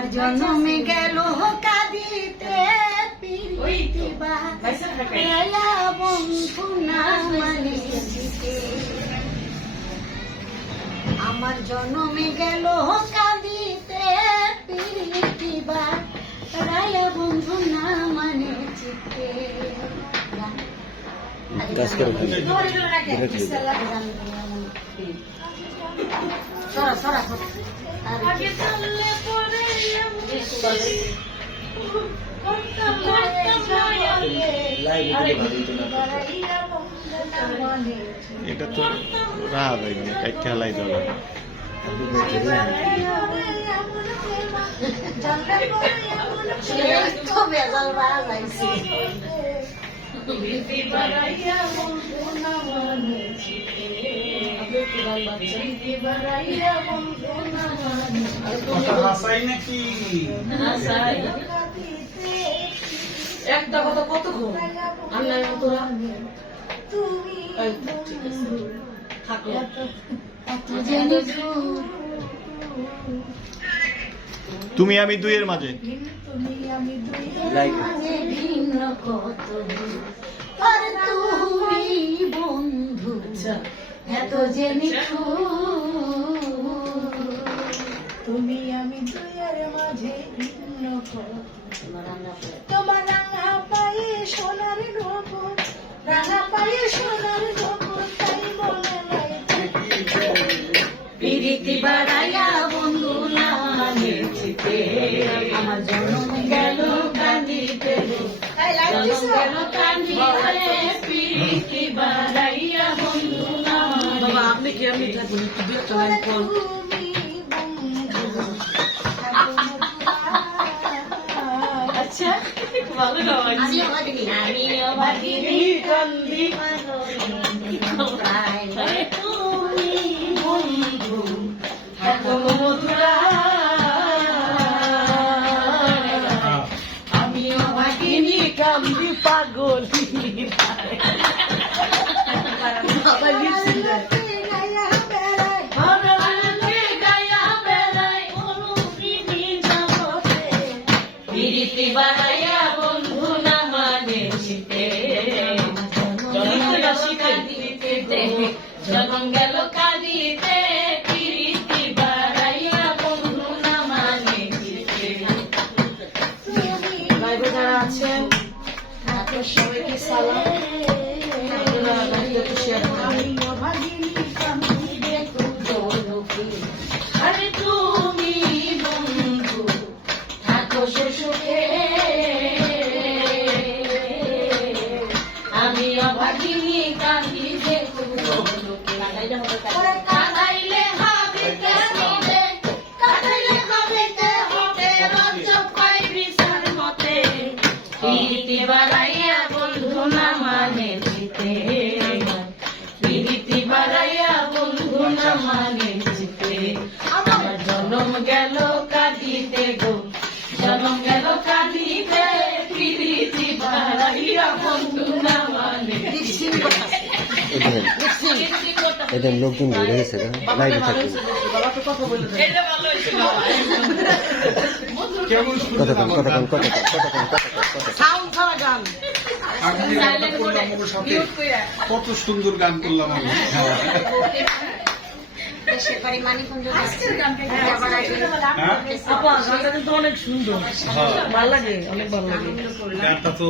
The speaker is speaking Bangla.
আমার জন্মে গেল কাঁদিতে বন্ধু না মানে আমার জন্মে গেল কাঁদিতে পিরিতি বাড়াইয়া বন্ধু না মানে চিতে? সরা সরা। এটা তো রাহা যায়নি কাইটা হালাই দেওয়া লাগে তো একটা কথা কত ঘুম আল্লাহ তোরা। থাকো তুমি আমি দুইয়ের মাঝে। ভিন্ন কত। আর তুমি বন্ধু। এত যে তুমি আমি দুইয়ের মাঝে ভিন্ন তোমার রাঙা পায়ে সোনার নূপুর রাঙা পায়ে সোনার নূপুর তাই মনে পিরিতি বাড়াইয়া বন্ধু না আমার জন্ম গেল কান্দিতে। গেল কান্দিতে পিরিতি বাবা আপনি কি আমি থাকুন একটু দু একটা লাইন কোন আচ্ছা ভালো গাওয়া আমিও ভাগিনি। কান্দি। তুমি বন্ধু এত মধুরা। আমিও ভাগিনি কান্দি পাগল। আছেন আপনার সবাইকে সালাম। আপনারা একটু শেয়ার করুন। আরে তুমি বন্ধু থাকো সুখে। আমি অভাগিনী প্রীতি বাড়াইয়া বন্ধু না মানে জিতে প্রীতি বাড়াইয়া বন্ধু না মানে কাঁদিতে গো। জন্ম গেল কাঁদিতে, প্রীতি বাড়াইয়া বন্ধু না মানে লিপসিং কথা এদের লিপসিং এদের লোকজন ঘুরে গেছে লাইভে থাকি। কতক্ষণ কতক্ষণ কতক্ষণ কতক্ষণ কতক্ষণ কত সুন্দর গান করলাম আমি। হ্যাঁ। অনেক সুন্দর। হ্যাঁ। ভালো লাগে অনেক ভালো লাগে। গানটা তো